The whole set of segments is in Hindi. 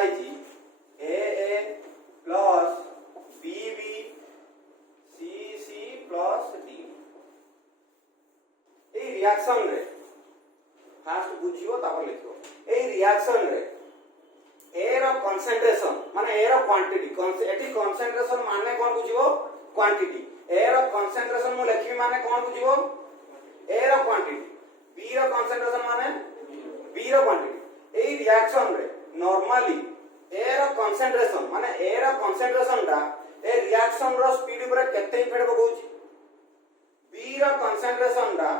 लिखाई जी A plus B C plus D ए रिएक्शन रे फास्ट बुझियो तापर लिखो ए रिएक्शन रे ए रो कंसंट्रेशन माने ए रो क्वांटिटी एठी कंसंट्रेशन माने कोन बुझियो क्वांटिटी ए रो कंसंट्रेशन मु लिखि माने कोन बुझियो ए रो क्वांटिटी बी रो कंसंट्रेशन माने बी रो क्वांटिटी ए रिएक्शन रे नॉर्मली ए रो कंसंट्रेशन माने ए रो कंसंट्रेशन टा ए रिएक्शन रो स्पीड ऊपर केते इफेक्ट पकोछि बी रो कंसंट्रेशन टा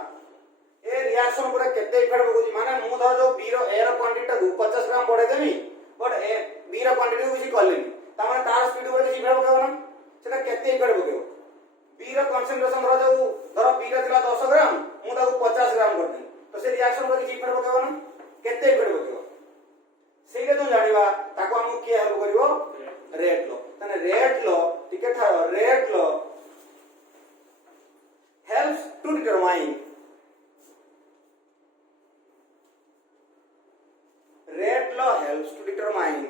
ए रिएक्शन ऊपर केते इफेक्ट पकोछि माने मु धर जो बी रो ए रो क्वांटिटी टा 50 ग्राम बढ़े देमी बट ए बी रो क्वांटिटी को किसी करलेनी ता माने तार स्पीड ऊपर किसी इफेक्ट पकेबो ना सेटा केते इफेक्ट पकेबो बी रो कंसंट्रेशन रो जो धर बी रो थिला 10 ग्राम मु ताको 50 ग्राम कर दे तो से रिएक्शन ऊपर किसी इफेक्ट पकेबो ना केते इफेक्ट पकेबो सेगे तो जानिबा ताको हम के हेल्प करिवो रेट लो तने रेट लो टिके थारो rate low helps to determine rate law helps to determine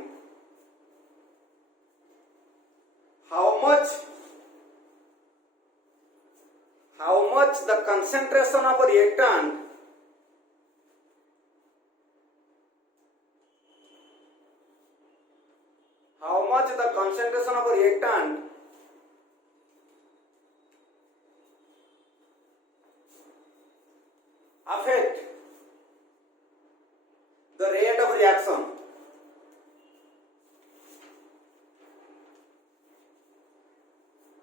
how much the concentration of a reactant affect the rate of reaction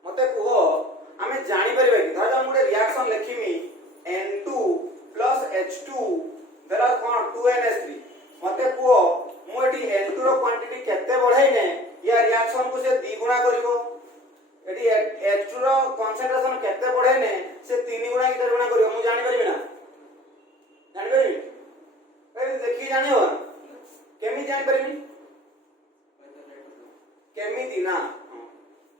मते को हमें जानि परिबे कि धर हम रिएक्शन लिखिमी N2 H2 देयर आर कोन 2NH3 मते को मु एटी N2 रो क्वांटिटी केते बढ़ाई ने या रिएक्शन को से 2 गुना करिवो एटी H2 रो कंसंट्रेशन केते बढ़ाई ने से 3 गुना की गुना करिवो मु जानि परिबे ना जानि परिबे ए देखि जानि हो केमि जानि परिबे केमि दिना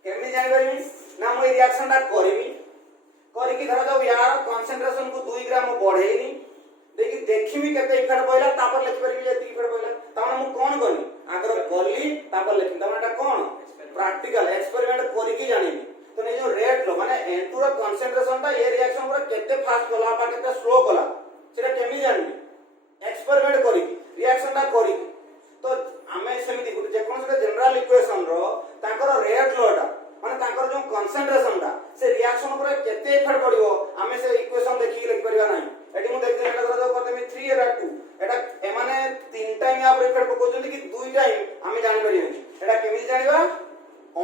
केमि जानि परिबे ना मु रिएक्शन ता करिमी करी कि धर जो यार कंसंट्रेशन को 2 ग्राम बढ़ेनी देखि देखिमी केते इफेक्ट पइला तापर लिखि परिबी जे इफेक्ट पइला ताने मु कोन गनी आगर गली तापर लिखि ताने एटा कोन प्रैक्टिकल एक्सपेरिमेंट करी कि जानिबी तो ने जो रेट लो माने N2 रो कंसंट्रेशन ता ए रिएक्शन पूरा केते फास्ट कला बा केते स्लो कला सेटा केमि जानिबी एक्सपेरिमेंट करी रिएक्शन ता करी तो हमें सेमिति जे कोन से जनरल इक्वेशन रो ताकर रेट लोटा माने ताकर जो कंसंट्रेशन ता से रिएक्शन ऊपर केते इफेक्ट पड़िवो हमें से इक्वेशन देखि लिख परिबा नै एटी मु देखि एटा जो करतेमी 3 एटा 2 एटा ए माने 3 टाइम या पर इफेक्ट पकोजंती कि 2 टाइम हमें जानि परिबे एटा केमि जानिबा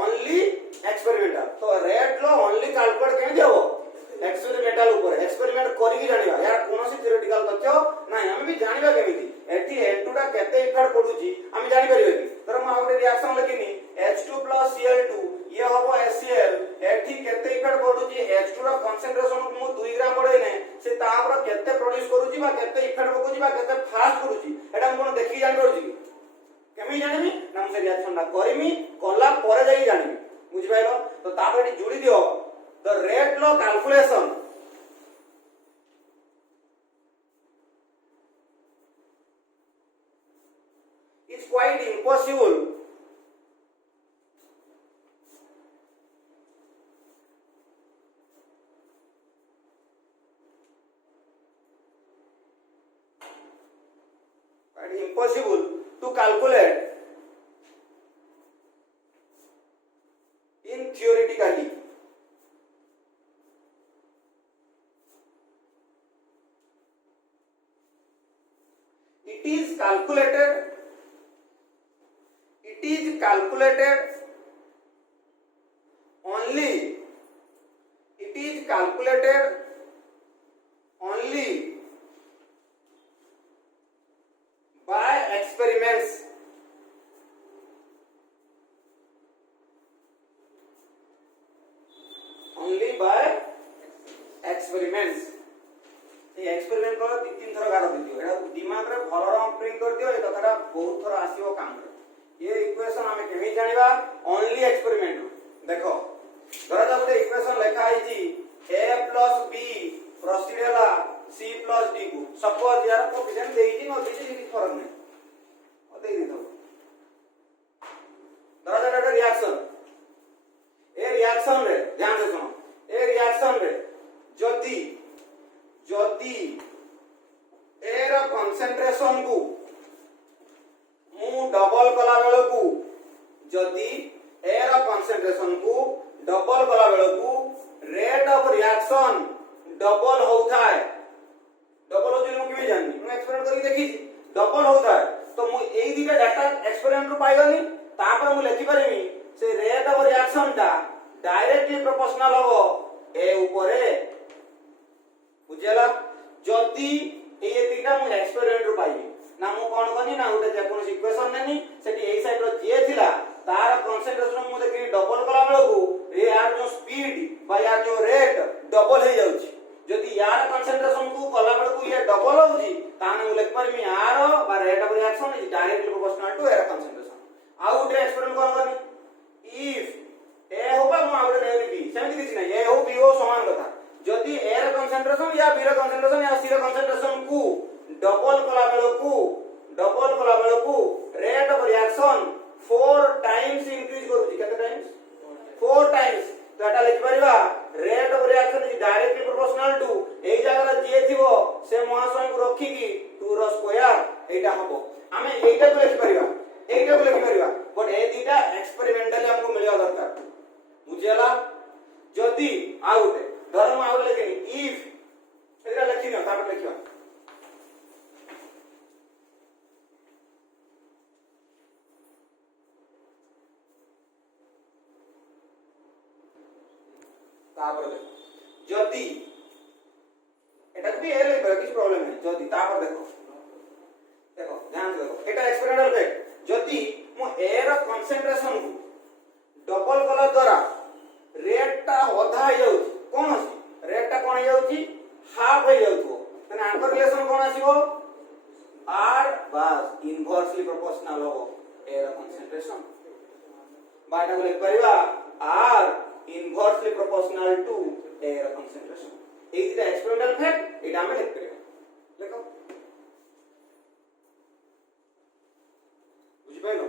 ओनली एक्सपेरिमेंटल तो रेट लो ओनली कैलकुलेट केमि देबो एक्सपेरिमेंटल ऊपर एक्सपेरिमेंट करी कि जानिबा यार कोनोसी थ्योरेटिकल तथ्य नै हमें भी जानिबा केमिति एटी N2 टा केते इफेक्ट पडुची हमें जानि परिबे कि तर म आउटे रिएक्शन लगिनी H2 Cl2 ये हबो HCl एठी केते इफेक्ट पडुची H2 रो कंसंट्रेशन मु 2 ग्राम बढ़े ने से तापर केते प्रोड्यूस करूची बा केते इफेक्ट पकोची बा केते फास्ट करूची एटा हम कोन देखि जानि पडुची केमि जानिबी ना हम से रिएक्शन ता करिमी कला परे जाई जानिबी बुझि पाइलो तो तापर एठी जुडी दियो the rate low calculation is quite impossible to calculate in theoretically it is calculated only by experiments ये एक्सपेरिमेंट को 3 थर गार दियो एटा दिमाग रे भलर प्रिंट कर दियो ए कथाटा बहुत थर आसीबो काम रे ये इक्वेशन हमें केमि जानिबा ओनली एक्सपेरिमेंट देखो धरा जा गोटे इक्वेशन लिखा है जी a + b प्रोसीड हला c + d को सपोज यार कोफिशिएंट देई जी न देई जी फरक नै ओ देई दो डबल होता है डबल होची मु केमी जाननी मु एक्सपेरिमेंट करी देखी डबल होता है तो मु एई दिटा डाटा एक्सपेरिमेंट रो पाइगनी तापर मु लिखि परमी से रेट ऑफ रिएक्शन टा डायरेक्टली प्रोपोर्शनल हो ए ऊपरे बुझेला जदी ए दिटा मु एक्सपेरिमेंट रो पाइबी ना मु कोन कनी ना उते जे कोन इक्वेशन नेनी सेठी एई साइड रो जे थिला तार कंसंट्रेशन मु देखि डबल कला बेलकू ए यार जो स्पीड बा यार जो रेट डबल हे जाउची जदी यार कंसंट्रेशन को कला बेलकू ये डबल होउची ताने मु लिख परमी यार बा rate of reaction is directly proportional to air concentration आउ उते एक्सपेरिमेंट कोन कनी इफ ए होबा मु आउटे नेली बी सेमति किछि नै ए हो बी हो समान कथा जदी एयर कंसंट्रेशन या बी रो कंसंट्रेशन या सी रो कंसंट्रेशन को डबल कला बेलकू rate of reaction 4 times increase करूची केते टाइम्स 4 टाइम्स तो एटा लिख परिबा rate of reaction is directly proportional to एई जगह जे थिबो से महाशय को रखी की 2 रो स्क्वायर एटा हबो हमें एटा को लिख परिबा बट ए दीटा एक्सपेरिमेंटली हमको मिलिया दरकार बुझियला जदी आउटे धर्म आउट लेकिन इफ एटा लिखिनो तापर लिखिबा तापर देखो जदी एटा भी ए ले किछ प्रॉब्लम है जदी तापर देखो देखो ध्यान देखो एटा एक्सपेरिमेंटल फैक्ट जदी मु एयर कंसंट्रेशन को डबल कला द्वारा रेट ता आधा हो जाउची कोन अछि रेट ता कोन हो जाउची हाफ हो जाउथो तने आंसर रिलेशन कोन आसीबो r बस इनवर्सली प्रोपोर्शनल हो एयर कंसंट्रेशन बाटा को लिख परिबा r inversely proportional to air concentration is the experimental fact it हमें लिख करेगा लिखो बुझ पाइलो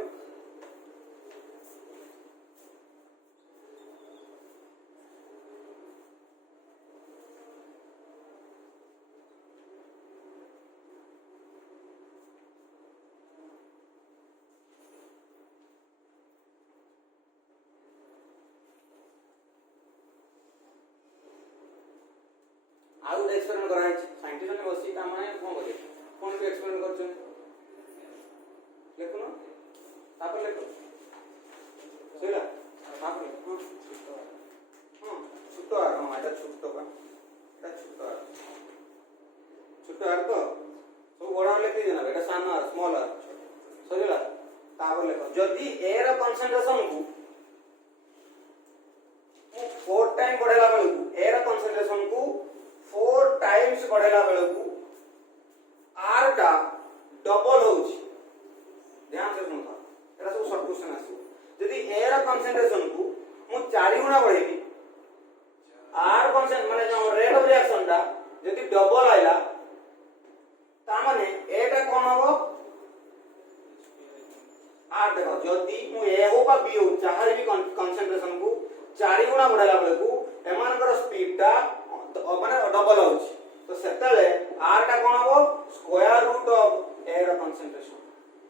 आउ एक्सपेरिमेंट करा है साइंटिस्ट ने बसी ता माने कोन करे कोन के एक्सपेरिमेंट करछन देखो ना तापर देखो सहीला तापर हां छोटो आर हां एटा छोटो का एटा छोटो आर तो सब बड़ा लेके देना एटा सान आर स्मॉल आर सहीला तापर देखो जदी एयर कंसंट्रेशन को 4 टाइम बढ़ेला बेलकू एयर कंसंट्रेशन को 4 टाइम्स बढ़ेला बेलकू r टा डबल होची ध्यान से सुनता एटा सब शॉर्ट क्वेश्चन आसी यदि एयर कंसंट्रेशन को मु 4 गुना बढ़ेबी r कंसंट्रेशन माने जो रेट ऑफ रिएक्शन टा यदि डबल आइला ता माने एटा कोन होबो r देखो यदि मु ए हो बा बी हो चाहे भी कंसंट्रेशन को 4 गुना बढ़ेला बेलकू एमानकर स्पीड टा माने डबल होची तो सेतले r टा कोन होबो square root of air concentration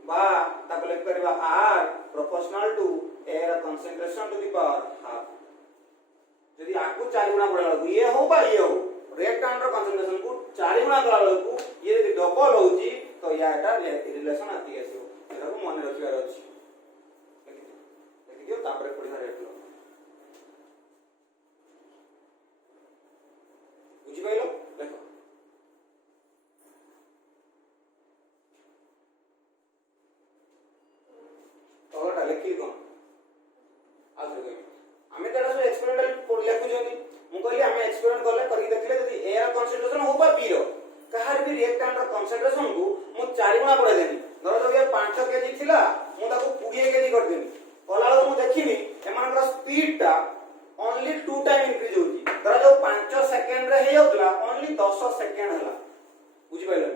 बा ताको लिख करबा r proportional to air concentration to the power half यदि आकु 4 गुना बढ़ला ये हो बा ये हो रेट अंडर कंसंट्रेशन को 4 गुना करा बेलकू ये यदि डबल होची तो याटा रिलेशन आती आसीबो एटा को मन रखिबार अछि देखियो तापर पढिना रेट लो बुझि पाइलो देखो तोटा लिखि कोन आ देखो हमें तेरा सो एक्सपेरिमेंटल लेखु जोनी मु कहली हमें एक्सपेरिमेंट करले करी देखले यदि एयर कंसंट्रेशन होबा बी रो कहार भी रिएक्टेंट रो कंसंट्रेशन को मु 4 गुना बढ़ाई देनी धर तो ये 5 केजी थिला मु ताको 20 केजी कर देनी कला मु देखिनी एमानकर स्पीड टा ओनली 2 टाइम इंक्रीज होची धर जो 5 सेकंड रे हे होतला ओनली 10 सेकंड हला बुझि पाइलो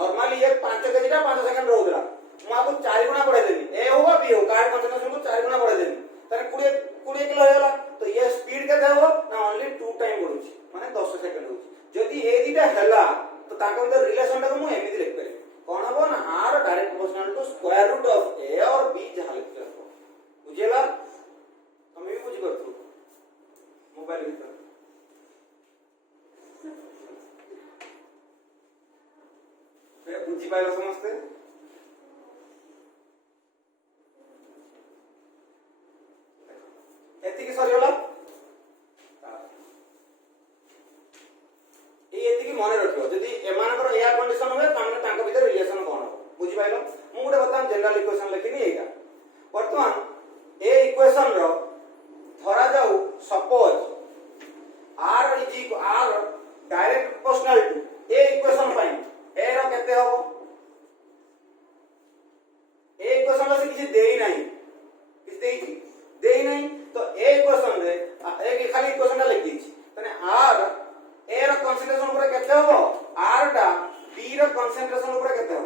नॉर्मली ये 5 केजी टा 5 सेकंड रहउतला मु आपको 4 गुना बढ़ाई देनी ए होबा बी हो कार कंसंट्रेशन को 4 गुना बढ़ाई देनी तारे 20 किलो हेला तो ये स्पीड केते हो ना ओनली 2 टाइम बढ़ुची माने 10 सेकंड होची जदी ए दिटा हेला तो ताको अंदर रिलेशन टा मु एमिति लिख पारे कोन हो ना r direct proportional to square root of a और b जहां लिख रखो बुझेला तुम भी बुझी करथु मोबाइल भीतर बुझी पाइल समस्ते एतिकी सरीगला एतिकी मन रखियो जदि एमानकर एया कंडीशन हुए तामने तांको भीतर रिलेशन कोन हो बुझी पाइल मु गोटे बर्तमान जनरल इक्वेशन लिखिनी एटा वर्तमान ए इक्वेशन रो धरा जाऊ suppose r is r direct proportional to A equation पाई ए रो केते हो ए इक्वेशन से किसी देई नहीं किसी देई नहीं तो ए इक्वेशन रे एक खाली इक्वेशन लिख दीची तने r ए रो कंसंट्रेशन ऊपर केते हो r टा b रो कंसंट्रेशन ऊपर केते हो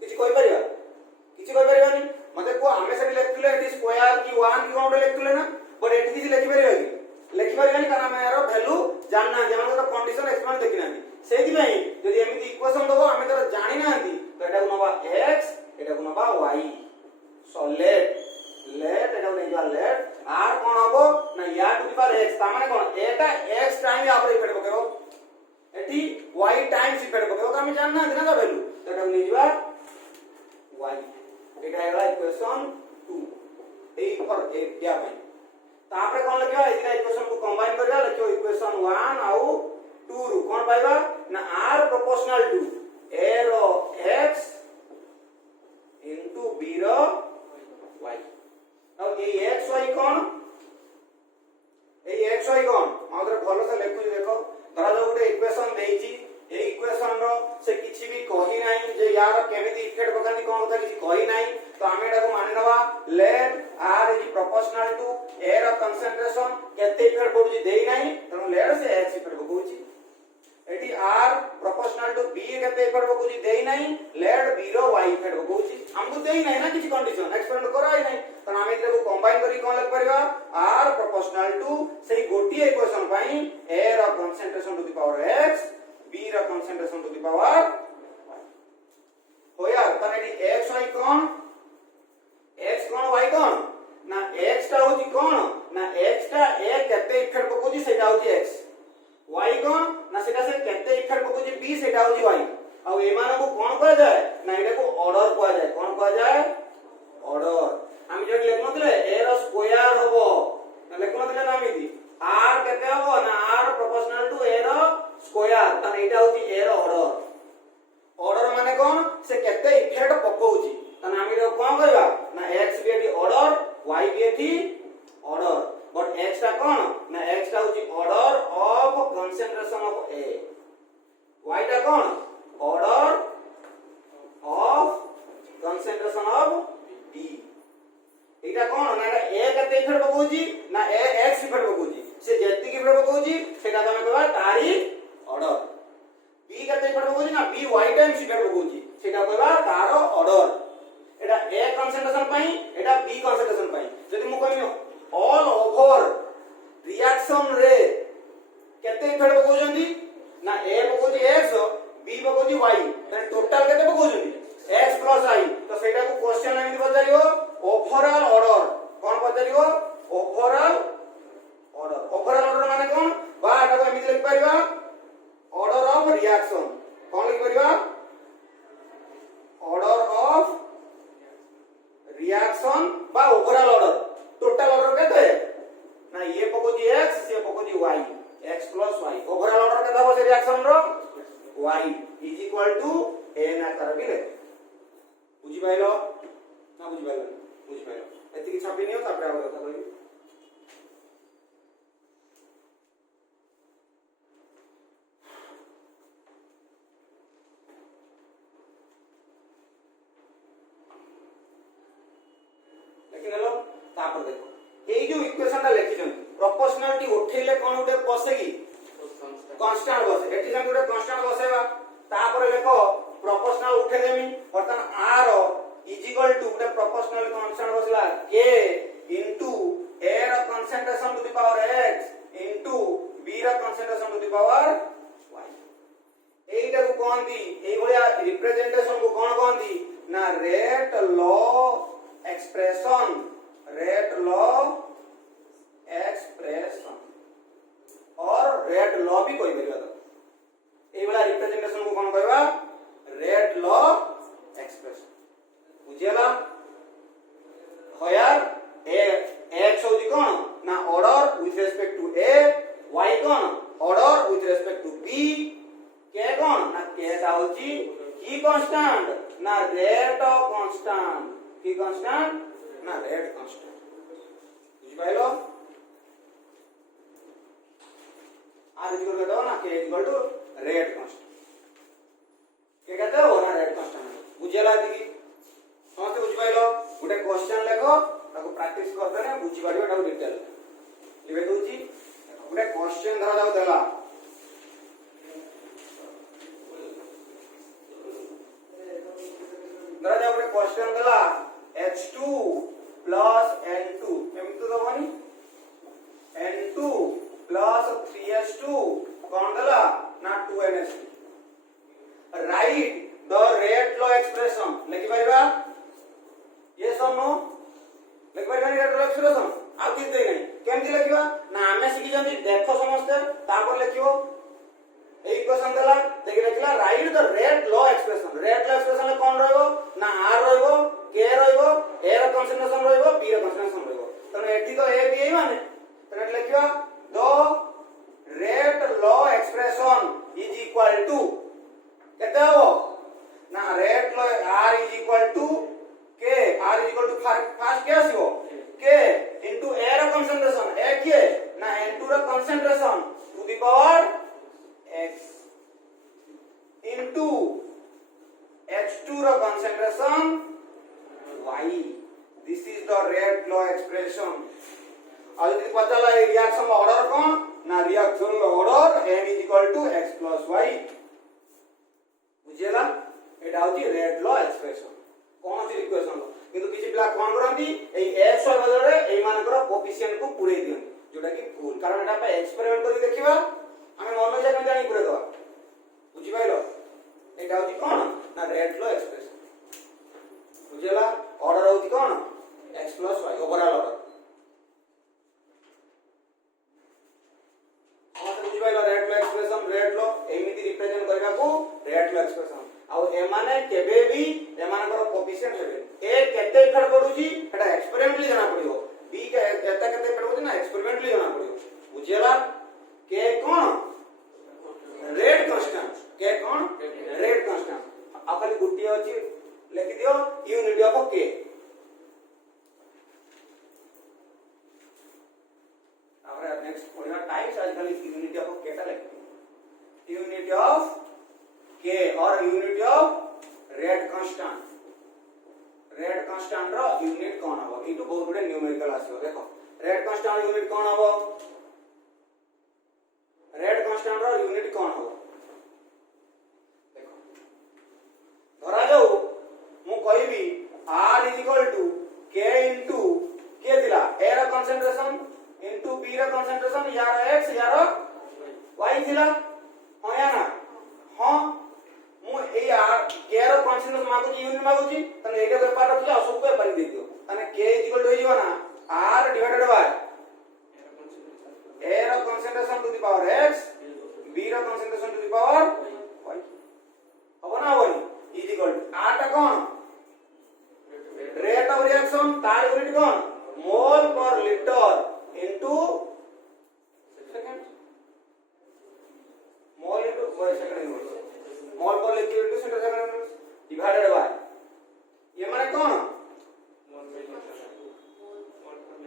किछि कोइ परिबा नहीं मते को आमे से लिखले इट स्क्वायर की 1 की कोन लिखले ना बट एठी किछि लिखि परिबा कि लिखि परिबा नहीं कारण आमे यार वैल्यू जानना जेमान तो कंडीशन एक्सप्लेन देखि ना सेहि पई यदि एमिति इक्वेशन दबो आमे तो जानि ना तो एटा को नबा x एटा को नबा y सो लेट एटा को नेबा लेट r कोन हबो ना या टू द पावर x ता माने कोन एटा x टाइम या पर इफेक्ट पकेबो एटी y टाइम्स इफेक्ट पकेबो तो आमे जानना दिना तो वैल्यू तो एटा को नेबा y एटा हैला इक्वेशन 2 ए फॉर ए क्या भाई तापरे कोन लिखियो एटा इक्वेशन को कंबाइन करिया लिखियो इक्वेशन 1 आउ 2 रु कोन पाइबा ना r प्रोपोर्शनल टू a रो x इनटू b रो y अब ए x y कोन ए x y कोन मात्र भलो से लिखु देखो धरा जो गुटे इक्वेशन देइची ए इक्वेशन रो से किछि भी कहि नाही जे यार केमिति इफेक्ट पकानी कोन होता किछि कहि नाही तो आमे एटा को मानि नवा let r is proportional to a रो कंसंट्रेशन केते इफेक्ट पडुची देई नाही तनो लेट से x इफेक्ट पकोची एटी r प्रोपोर्शनल टू b केते इफेक्ट पकोची देई नाही लेट b रो y इफेक्ट पकोची हमको देई नाही ना किछि कंडीशन एक्सपेरिमेंट कराई नाही तनो आमे एटा को कंबाइन करी कोन लिख परिबा r प्रोपोर्शनल टू सेही गोटी इक्वेशन पई a रो concentration to the power x b रो कंसंट्रेशन टू द पावर होया तने एटी x y कोन x कोन y कोन ना x टा होची कोन ना x टा a केते इफेक्ट पकोची सेटा होची x y कोन ना सेटा से केते इफेक्ट पकोची b सेटा होची y आ ए माने को कोन कह जाय ना एटा को ऑर्डर कह जाय कोन कह जाय ऑर्डर हम जो लिख नथले a रो स्क्वायर होबो ना लिख नथले ना मिति r केते होबो ना r प्रोपोर्शनल टू a रो स्क्वायर त एटा होची a रो ऑर्डर माने कोन से केते इफेक्ट पकोची त हम एटा कोन कहबा ना x भी एटी ऑर्डर y भी एटी ऑर्डर बट x टा कोन ना x टा होची order of concentration of a y टा कोन order of concentration of b एटा कोन ना a केते इफेक्ट पकोची ना a x इफेक्ट पकोची से जेति की इफेक्ट पकोची सेटा तमे कहबा तारी ऑर्डर b केते इफेक्ट पकोची ना b y टाइम्स इफेक्ट पकोची सेटा कहबा तारो ऑर्डर एटा a कंसंट्रेशन पई एटा b कंसंट्रेशन पई जदि मु कहमी ऑल ओवर रिएक्शन रे केते इफेक्ट पकोजंती ना a पकोजी x b पकोजी y त टोटल केते पकोजंती x + y तो सेटा को क्वेश्चन एमि बजारियो ओवरऑल ऑर्डर कोन बजारियो ओवरऑल ऑर्डर माने कोन बा एटा को एमि लिख परिबा ऑर्डर ऑफ रिएक्शन कोन लिख परिबा ऑर्डर ऑफ रिएक्शन बा ओवरऑल ऑर्डर टोटल ऑर्डर केते ना ये पकोजी x से पकोजी y x + y overall order केते हो से रिएक्शन रो y = a ना करबी ले बुझी पाइलो ना बुझी पाइलो एति कि छापी नियो तापर आउ कथा कहबी लेकिन हेलो तापर देखो एई जो इक्वेशन ता लिखिछन प्रोपोर्शनलिटी उठेले कोन उठे बसेगी कांस्टेंट बसे एठी जन गुटे कांस्टेंट बसेबा तापर देखो प्रोपोर्शनल उठे देमी बर्तन r इक्वल टू गुटे प्रोपोर्शनल कांस्टेंट बसला k इनटू a रो concentration to the power x into b रो concentration to the power y एइटा को कोन दी एई भलिया रिप्रेजेंटेशन को कोन कोन दी ना रेट लॉ एक्सप्रेशन और रेट लॉ भी कोइ परिबा तो एई वाला रिप्रेजेंटेशन को कोन कहबा रेट केटा होची की कांस्टेंट ना रेट कांस्टेंट की कांस्टेंट ना रेट कांस्टेंट बुझ पाइलो आर इक्वल करदो ना के इक्वल टू रेट कांस्टेंट के कहते हो ना रेट कांस्टेंट बुझेला दिकी समझते बुझ पाइलो गोटे क्वेश्चन लेखो ताको प्रैक्टिस करते ना बुझी पारियो ताको डिटेल लिबे दोची गोटे क्वेश्चन धरा जाऊ देला धरा जाऊ गोटे क्वेश्चन देला H2 plus N2 एमतु दबनी N2 plus 3H2 कोन देला ना 2NH2 write the rate law expression लिखि परिबा yes or no लिखि परिबा rate law expression आ कि दे नै केमति लिखिबा ना हमें सिखि जंती देखो समझते तापर लिखियो ए क्वेश्चन देला देखि लिखला write the rate law expression ले कोन रहइबो ना r रहइबो k रहइबो a ର concentration रहइबो b ର concentration रहइबो तने एठी तो a b है माने तने लिखिबा the rate law expression is equal to केते हो ना rate low r is equal to k r is equal to first क्या आसीबो k into a ର concentration a के ना n2 ର concentration to the power x into h2 ର concentration y this is the rate law expression और यदि पता ला रिएक्शन ऑर्डर कोन ना reaction order n is equal to x plus y बुझेला एटा होची रेट लॉ एक्सप्रेशन कोन अछि इक्वेशन किंतु किछि पिला कोन करंती एई x y बदले एई मानकर कोएफिशिएंट को पुरे दियन जोटा कि फुल कारण एटा पे एक्सपेरिमेंट करि देखिबा हमें मन से जानि जानि पुरे दवा बुझि पाइलो एटा होची कोन ना रेट लॉ एक्सप्रेशन बुझेला ऑर्डर होची कोन x plus y overall order rate law expression rate law एमिति रिप्रेजेंट करबा को रेट लो एक्सप्रेशन आ ए माने केबे भी ए मानकर कोएफिशिएंट हेबे ए केते इफेक्ट पडुची एटा एक्सपेरिमेंटली जाना पड़ियो बी के एता केते इफेक्ट पडुची ना एक्सपेरिमेंटली जाना पड़ियो बुझेला के कोन रेट कांस्टेंट के कोन रेट कांस्टेंट आ खाली गुटी अछि लिखि दियो यूनिट ऑफ के नेक्स्ट पढ़िया टाइप्स आजकल यूनिट ऑफ के टा लिख यूनिट ऑफ के और यूनिट ऑफ रेट कांस्टेंट रो यूनिट कोन हबो इटु बहुत बडे न्यूमेरिकल आसीओ देखो रेट कांस्टेंट यूनिट कोन हबो रेट कांस्टेंट रो यूनिट कोन हबो देखो धरा जाऊ मु कहबी r = k के दिला a रो कंसंट्रेशन into b ର concentration यार x यार y थिला हो या ना हां मु ए k ର concentration मागु यूनिट मागु छी तने एटा पेपर रखि आ सब पेपर दे दियो तने k = हो जीवा ना r divided by a ର concentration to the power x b ର concentration to the power y हो ना होई = r टा कोन रेट ऑफ रिएक्शन तार unit cone mole per litre into second mole into second inverse mole per liter into second inverse divided by ये माने कौन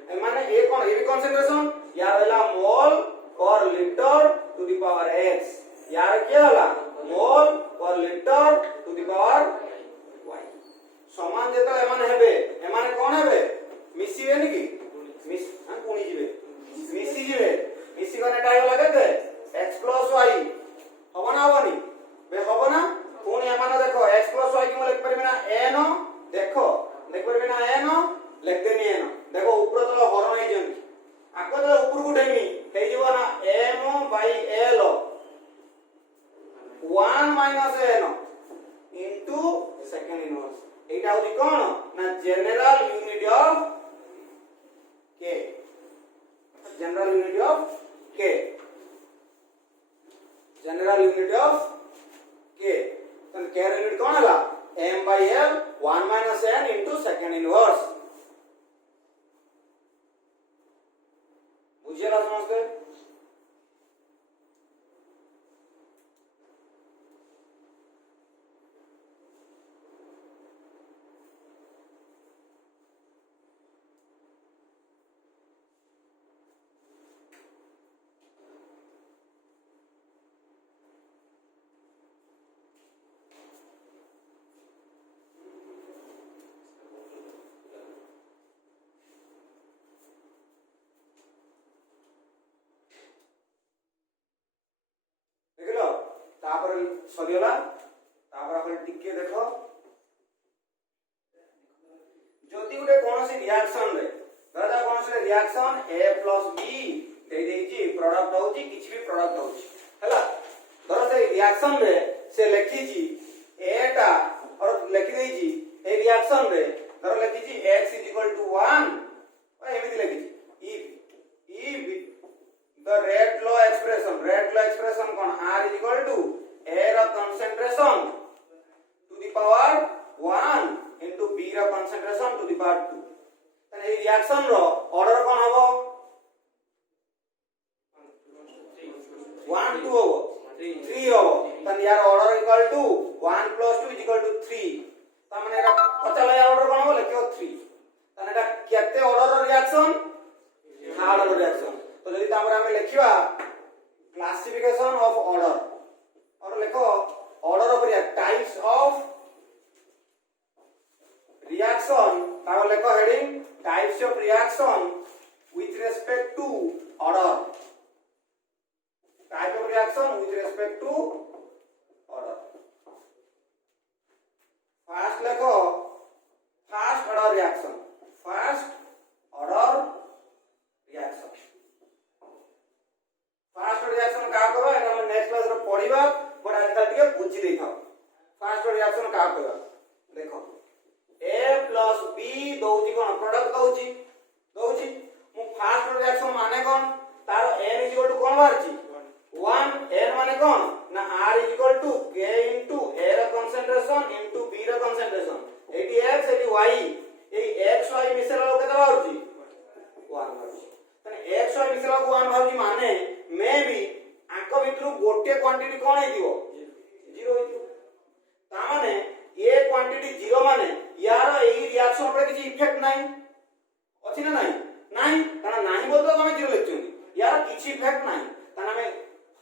ये माने ए कौन ये भी कंसंट्रेशन यार वाला mole per litre to the power x यार क्या वाला mole per litre to the power y समान जेता ए माने हेबे ए माने कौन हेबे मिसिबे नि की मिस हम कोनी जिवे मिसी जिवे मिसी कोने टाइम लागते x plus y हबो ना हबोनी बे हबो ना कोनी एमाने देखो x plus y की लिख परबे ना n देखो लिख परबे ना n लिख देनी n देखो ऊपर तल हरण हे जन आको तल ऊपर को ढेमी हे जीवा ना m by l 1 minus n into second inverse एटा होई कोन ना general unit of k general unit of k general unit of k then k unit कौन हला m by l 1 minus n into second inverse बुझिएला समझते तापर सरियला तापर आपण टिके देखो जदि गुटे कोनोसी रिएक्शन रे धरा कोनोसी रिएक्शन A + B दे देछि प्रोडक्ट होछि किछि भी प्रोडक्ट होछि हला धरा से रिएक्शन रे से लिखि छी A टा और लिखि देइ छी ए रिएक्शन रे धरा लिखि छी x = 1 और एमिति लिखि छी if the rate law expression kon r = a ର concentration to the power 1 into b ର concentration to the power 2 तने ए रिएक्शन रो ऑर्डर कोन हबो 1 2 हबो 3 हबो तने यार ऑर्डर इक्वल टू 1 + 2 = 3 त माने एटा पचा लया ऑर्डर कोन हबो लिखियो 3 तने एटा केते ऑर्डर रो रिएक्शन थर्ड रो रिएक्शन तो जदि तापर हमें लिखिबा क्लासिफिकेशन ऑफ ऑर्डर और लिखो order of types of reaction तापर लिखो heading types of reaction with respect to order type of reaction with respect to order first लिखो first order reaction reaction fast reaction का कहबा एटा हम नेक्स्ट क्लास रे पढिबा बट आज तक के बुझि देई थाओ फास्ट रिएक्शन का कहबा देखो A + B दोउची कोन प्रोडक्ट दोउची मु फास्ट रिएक्शन माने कोन तार n = कोन बारची 1 n माने कोन ना r = k * a ର concentration * b ର concentration eighty x eighty y एई x y मिसला केते बारची 1 बारची तने x y मिसला 1 बारची माने मे भी आको भितरु गोटे क्वांटिटी कोन हे दियो 0 हे ता माने ए क्वांटिटी 0 माने यार एई रिएक्शन पर किछि इफेक्ट नाही अछि ना नाही ताना नाही बोल तो हम 0 लिखछुनी यार किछि इफेक्ट नाही ताना में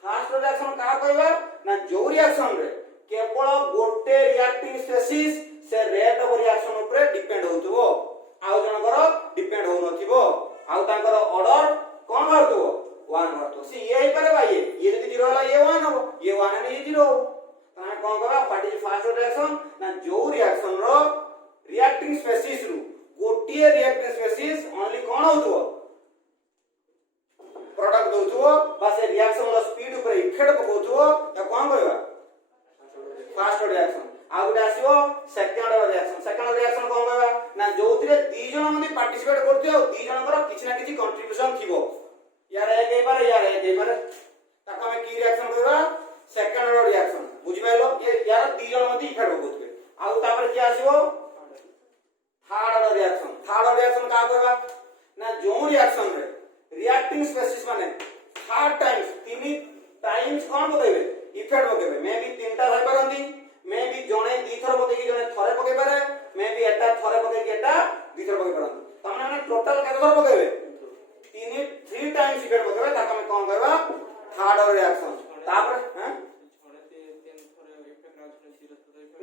फास्ट रिएक्शन का कहबा ना जो रिएक्शन रे केवल गोटे रिएक्टिंग स्पेसीज से रेट ऑफ रिएक्शन ऊपर डिपेंड होतबो आउ जनकर डिपेंड हो नथिबो आउ तांकर ऑर्डर कोन करतबो 1 करतो सी ये करे भाई ये यदि 0 होला ये 1 हो ये 1 ने ये 0 हो ताने कोन करबा व्हाट इज फास्ट रिएक्शन ना जो रिएक्शन रो रिएक्टिंग स्पेसीज रु गोटिए रिएक्टिंग स्पेसीज ओनली कोन होतबो प्रोडक्ट दोतबो बस ए रिएक्शन रो स्पीड ऊपर इफेक्ट पकोतबो या कोन कहबा फास्ट रिएक्शन आ गुटे आसीबो सेकंड रिएक्शन कोन कहबा ना जोथिरे दी जण मने पार्टिसिपेट करथियो दी जनकर किछि ना किछि कंट्रीब्यूशन थिबो यार एक बार ताको हम की रिएक्शन करबा सेकंड ऑर्डर रिएक्शन बुझि पाइलो ये यार दी जण मध्ये इफेक्ट होतबे आ तापर की आसीबो थर्ड ऑर्डर रिएक्शन का करबा ना जो रिएक्शन रे रिएक्टिंग स्पेसीज माने थर्ड टाइम्स तीन टाइम्स कोन पकेबे इफेक्ट पकेबे मे भी तीनटा होई परंती मे भी जणे दी थर पके कि जणे थरे पके पारे मे भी एटा थरे पके कि एटा दी थर पके परंती तमने माने टोटल केते थर पकेबे 3 टाइम्स इफेक्ट पकेबे ताका हम कोन करबा थर्ड ऑर्डर रिएक्शन तापर हैं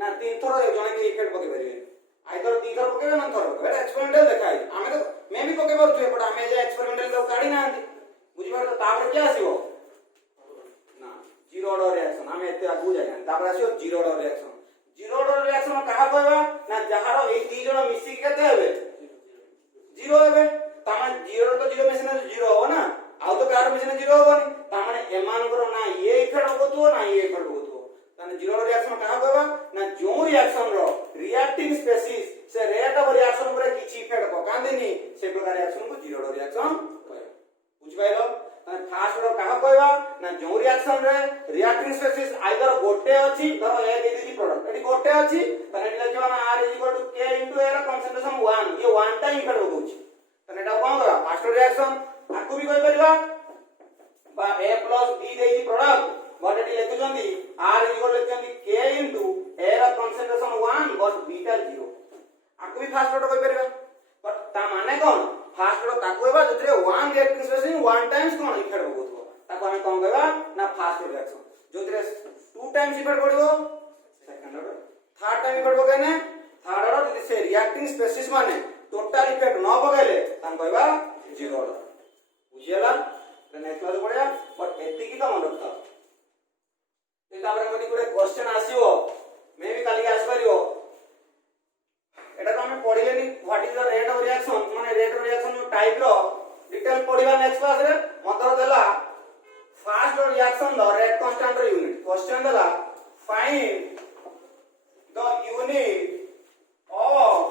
ना 3 थर जणे के इफेक्ट पके परिबे आइदर 3 थर पकेबे ना थर पकेबे एक्सपेरिमेंटल देखाई हमें तो मे भी पके परथु बट हमें जे एक्सपेरिमेंटल तो काढी नांती बुझि पार तो तापर के आसीबो ना जीरो ऑर्डर रिएक्शन हमें एते आगु जाय तापर आसीबो जीरो ऑर्डर रिएक्शन कहा कहबा ना जहारो ए दी जण मिसी केते हेबे जीरो हेबे तामान जीरो तो जीरो मिसिना जीरो हो ना आउ तो कार मिसिना जीरो होनी तामाने एमान करो ना ये इफेक्ट होतो ना ये इफेक्ट होतो ताने जीरो रिएक्शन कहा कहबा ना जो रिएक्शन रो रिएक्टिंग स्पेसीज से रेट ऑफ रिएक्शन ऊपर किछि इफेक्ट पकांदेनी से प्रकार रिएक्शन को जीरो रिएक्शन कहबा बुझ पाइलो ताने फास्ट रो कहा कहबा ना जो रिएक्शन रे रिएक्टिंग स्पेसीज आइदर गोटे अछि धरो ए दे दी प्रोडक्ट एटी गोटे अछि ताने लिखबा ना r = k * a ର concentration 1 ये 1 टाइम इफेक्ट होउछि ताने एटा कोन करा फास्ट रिएक्शन आकु भी कहि परिबा बा A + B देई प्रोडक्ट बट एटी लिखुचंदी r लिखुचंदी k * a ର concentration 1 बट b टा 0 आकु भी फास्ट ऑर्डर कहि परिबा बट ता माने कोन फास्ट ऑर्डर ताकु हेबा जतरे 1 रिएक्टिंग स्पेसीज 1 टाइम्स कोन इफेक्ट होउथबो ताकु हम कोन कहबा ना फास्ट रिएक्शन जतरे 2 टाइम्स इफेक्ट पड़िबो second order third time effect पकेने थर्ड ऑर्डर जदि से रिएक्टिंग स्पेसीज माने टोटल इफेक्ट न पकेले तान कहबा जीरो ऑर्डर बुझियला नेक्स्ट क्लास पढिया बट एति की त मन रखता ए तापर हम गोटे क्वेश्चन देला find the unit of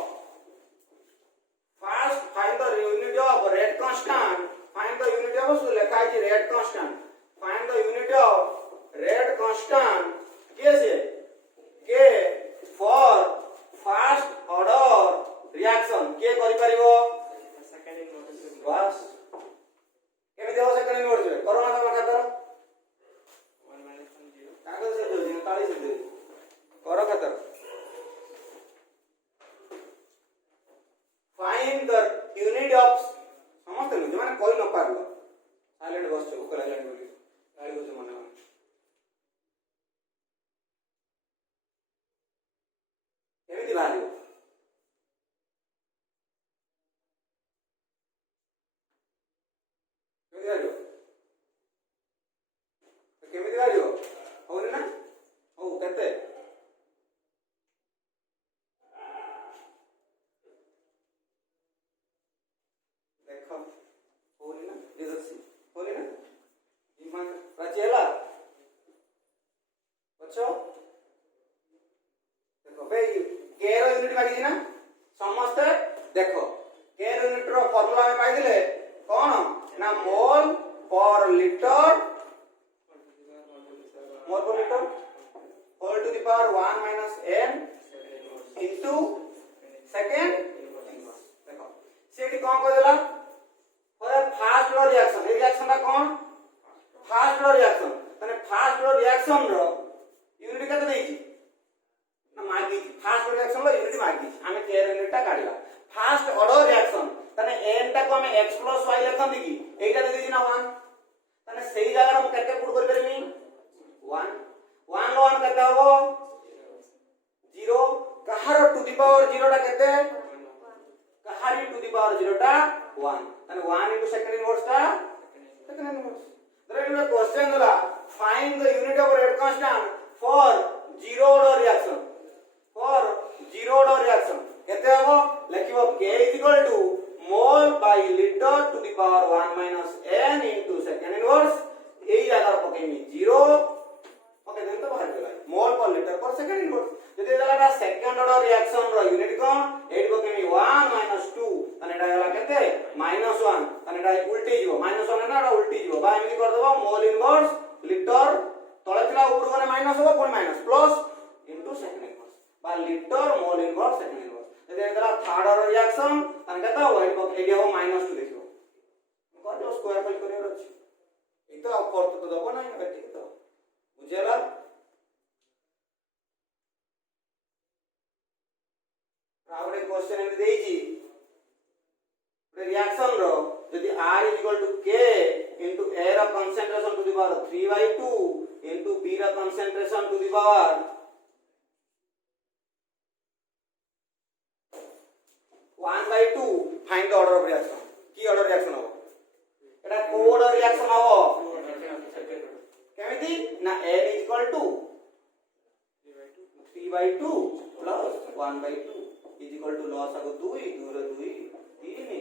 first find the unit of rate constant find the unit of so लिखा है rate constant find the unit of rate constant कैसे के फॉर फर्स्ट ऑर्डर रिएक्शन के करि परिबो सेकंड इनवर्स बस केमिति हो सेकंड इनवर्स करो ना तम खातर 1 0 कागज से दो दिन ताली से दे करो खातर फाइंड द यूनिट ऑफ समस्त नु जमाने कोई न पारलो साइलेंट बस चुप कर साइलेंट बोली गाड़ी को मन केमिति बाहरियो केमिति बाहरियो होनी ना हो केते देखो होनी ना रिजल्ट होनी ना इमान राजेला बच्चों देखो बे के रो यूनिट मागी ना समस्त देखो के रो यूनिट रो फार्मूला में पाई दिले कोन ना मोल per litre mole per litre whole to the power 1 minus n into second देखो सेठी कोन को देला और फास्ट लो रिएक्शन ए रिएक्शन का कोन फास्ट लो रिएक्शन माने फास्ट लो रिएक्शन रो यूनिट कते देई ना मागी फास्ट रिएक्शन लो यूनिट मागी हमें के यूनिट ता काढला फास्ट ऑर्डर रिएक्शन तने n ता को हमें x + y लिखन दिकी एटा दे दिना 1 तने सही जगह हम केते पुट कर परमी 1 1 लो 1 केते हो 0 कहार टू द पावर 0 टा केते कहारी टू द पावर 0 टा 1 तने 1 into second inverse टा second inverse there is a question dala find the unit of rate constant for zero order reaction for zero order reaction केते हो लिखिबो k = mole by liter to the power 1 minus n into second inverse एई जगह पकेमी 0 ओके देन तो बाहर गेला mole per liter per second inverse जदि जगह सेकंड ऑर्डर रिएक्शन रो यूनिट कोन एट पकेमी 1 minus 2 तने एटा गेला केते -1 तने एटा उल्टी जीवो -1 ना एटा उल्टी जीवो बा एमिति कर देबो मोल इनवर्स लिटर तळे थिला ऊपर गने माइनस हो पुनी minus plus into second inverse बा litre mole inverse second inverse जदि एटा थर्ड ऑर्डर रिएक्शन तने केता हो एट पक एडी हो -2 देखियो कर जो स्क्वायर फाइल करियो अछि ई तो करत तो दबो ना ठीक तो बुझेला रावडे क्वेश्चन एम देइजी रिएक्शन रो यदि r = k into a रा concentration to the power 3/2 into b रा concentration to the power 1/2 find the order of reaction की order reaction हो एटा को order reaction हो केमिति ना n = 3/2 plus 1/2 is equal to loss आगो 2 2 रो 2 3